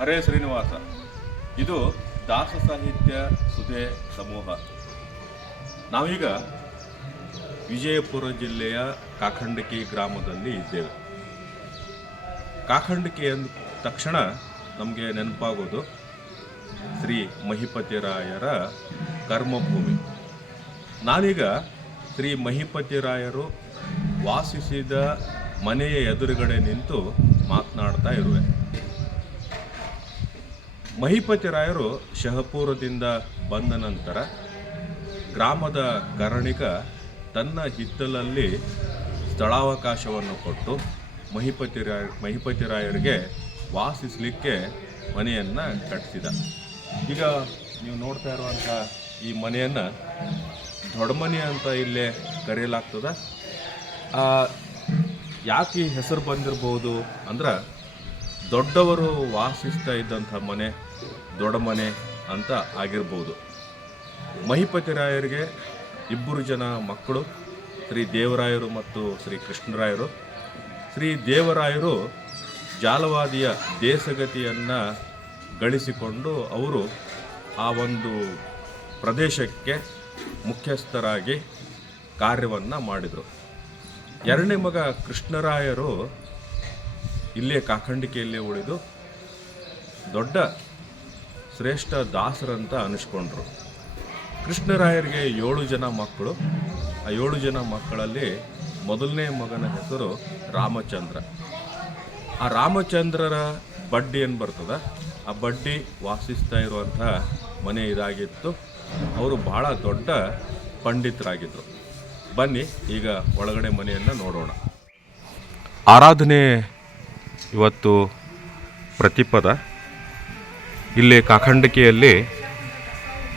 ಹರೇ ಶ್ರೀನಿವಾಸ. ಇದು ದಾಸ ಸಾಹಿತ್ಯ ಸುಧೆ ಸಮೂಹ. ನಾವೀಗ ವಿಜಯಪುರ ಜಿಲ್ಲೆಯ ಕಾಖಂಡಕಿ ಗ್ರಾಮದಲ್ಲಿ ಇದ್ದೇವೆ. ಕಾಖಂಡಕಿ ಅಂದ ತಕ್ಷಣ ನಮಗೆ ನೆನಪಾಗೋದು ಶ್ರೀ ಮಹಿಪತಿರಾಯರ ಕರ್ಮಭೂಮಿ. ನಾನೀಗ ಶ್ರೀ ಮಹಿಪತಿರಾಯರು ವಾಸಿಸಿದ ಮನೆಯ ಎದುರುಗಡೆ ನಿಂತು ಮಾತನಾಡ್ತಾ ಇರುವೆ. ಮಹಿಪತಿರಾಯರು ಶಹಪುರದಿಂದ ಬಂದ ನಂತರ ಗ್ರಾಮದ ಕರಣಿಕ ತನ್ನ ಹಿತ್ತಲಲ್ಲಿ ಸ್ಥಳಾವಕಾಶವನ್ನು ಕೊಟ್ಟು ಮಹಿಪತಿರಾಯ ಮಹಿಪತಿರಾಯರಿಗೆ ವಾಸಿಸಲಿಕ್ಕೆ ಮನೆಯನ್ನು ಕಟ್ಟಿಸಿದ ಈಗ ನೀವು ನೋಡ್ತಾ ಇರುವಂಥ ಈ ಮನೆಯನ್ನು ದೊಡ್ಡಮನೆ ಅಂತ ಇಲ್ಲೇ ಕರೆಯಲಾಗ್ತದೆ. ಯಾಕೆ ಹೆಸರು ಬಂದಿರಬಹುದು ಅಂದ್ರೆ ದೊಡ್ಡವರು ವಾಸಿಸ್ತಾ ಇದ್ದಂಥ ಮನೆ, ದೊಡ್ಡ ಮನೆ ಅಂತ ಆಗಿರ್ಬೋದು. ಮಹಿಪತಿರಾಯರಿಗೆ ಇಬ್ಬರು ಜನ ಮಕ್ಕಳು, ಶ್ರೀ ದೇವರಾಯರು ಮತ್ತು ಶ್ರೀ ಕೃಷ್ಣರಾಯರು. ಶ್ರೀ ದೇವರಾಯರು ಜಾಲವಾದಿಯ ದೇಶಗತಿಯನ್ನು ಗಳಿಸಿಕೊಂಡು ಅವರು ಆ ಒಂದು ಪ್ರದೇಶಕ್ಕೆ ಮುಖ್ಯಸ್ಥರಾಗಿ ಕಾರ್ಯವನ್ನು ಮಾಡಿದರು. ಎರಡನೇ ಮಗ ಕೃಷ್ಣರಾಯರು ಇಲ್ಲೇ ಕಾಖಂಡಿಕೆಯಲ್ಲೇ ಉಳಿದು ದೊಡ್ಡ ಶ್ರೇಷ್ಠ ದಾಸರಂತ ಅನಿಸ್ಕೊಂಡ್ರು. ಕೃಷ್ಣರಾಯರಿಗೆ ಏಳು ಜನ ಮಕ್ಕಳು. ಆ ಏಳು ಜನ ಮಕ್ಕಳಲ್ಲಿ ಮೊದಲನೇ ಮಗನ ಹೆಸರು ರಾಮಚಂದ್ರ. ಆ ರಾಮಚಂದ್ರರ ಬಡ್ಡಿ ಏನು ಬರ್ತದ? ಆ ಬಡ್ಡಿ ವಾಸಿಸ್ತಾ ಇರುವಂಥ ಮನೆ ಇದಾಗಿತ್ತು. ಅವರು ಬಹಳ ದೊಡ್ಡ ಪಂಡಿತರಾಗಿದ್ದರು ಬನ್ನಿ, ಈಗ ಒಳಗಡೆ ಮನೆಯನ್ನು ನೋಡೋಣ. ಆರಾಧನೆ ಇವತ್ತು ಪ್ರತಿಪದ. ಇಲ್ಲಿ ಕಾಖಂಡಿಕೆಯಲ್ಲಿ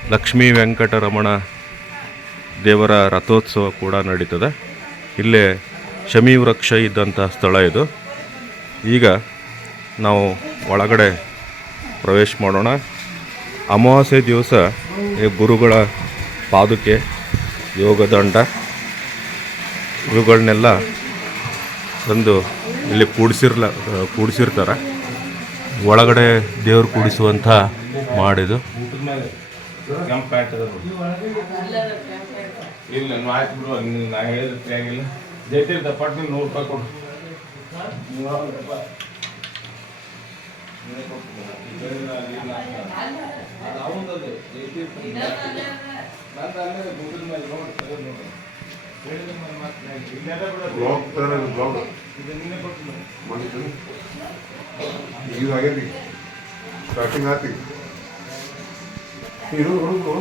ಲಕ್ಷ್ಮೀ ವೆಂಕಟರಮಣ ದೇವರ ರಥೋತ್ಸವ ಕೂಡ ನಡೀತದೆ. ಇಲ್ಲೇ ಶಮಿ ವೃಕ್ಷ ಇದ್ದಂಥ ಸ್ಥಳ ಇದು. ಈಗ ನಾವು ಒಳಗಡೆ ಪ್ರವೇಶ ಮಾಡೋಣ. ಅಮಾವಾಸ್ಯೆ ದಿವಸ ಈ ಗುರುಗಳ ಪಾದುಕೆ, ಯೋಗದಂಡ, ಇವುಗಳನ್ನೆಲ್ಲ ತಂದು ಇಲ್ಲಿ ಕೂಡಿಸಿರ್ಲ ಕೂಡಿಸಿರ್ತಾರೆ. ಒಳಗಡೆ ದೇವ್ರು ಕೂಡಿಸುವಂಥ ಮಾಡಿದು. ಇಲ್ಲ ನಾ ಹೇಳಿದ್ರೆ ಸರಿಯಾಗಿಲ್ಲ ಜೈತಿರ್ತ ಪಟ್ ನೀವು ನೂರು ರೂಪಾಯಿ ಕೊಡು. ನೀವು ಹೋಗ್ರಪ್ಪ. ನೀನೇ ಕೊಟ್ಟು ಬಾ. ಈ ಕಡೆ ಅಲ್ಲಿ ಇಲ್ಲ ಅಂತ. ಅದು ಅವ್ನ್ದದು, ಜೈತಿರ್ತ. ನಂದು ಅಲ್ಲೇ ಗುಡ್ಡದ ಮೇಲೆ ನೋಡಿ, ತೆಗೆದು ನೋಡಿ. ಹೇಳಿದ ಮೇಲೆ ಮತ್ತೆ ನಾ ಇಲ್ಲೆಲ್ಲ ಬಿಡೋದು. ಬ್ಲಾಗ್ ತರ ಬ್ಲಾಗ್ ಇದು ನಿನ್ನೆ ಕೊಟ್ಟು ನೋಡಿ. ಮಾಡಿದ್ರು ಇದು ಆಗೈತಿ ಸ್ಟಾರ್ಟಿಂಗ್ ಆತಿ ಇದು ಹುಡುಗರು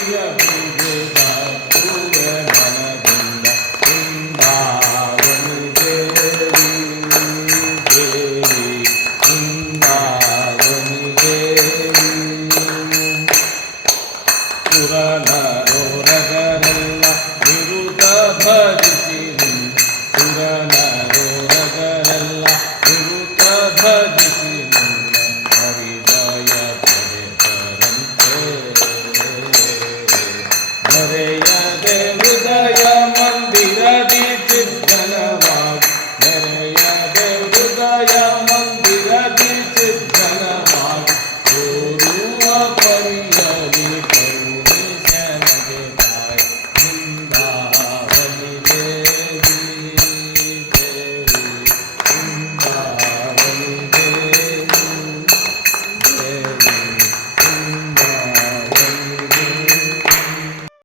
Hallelujah. Hare Hare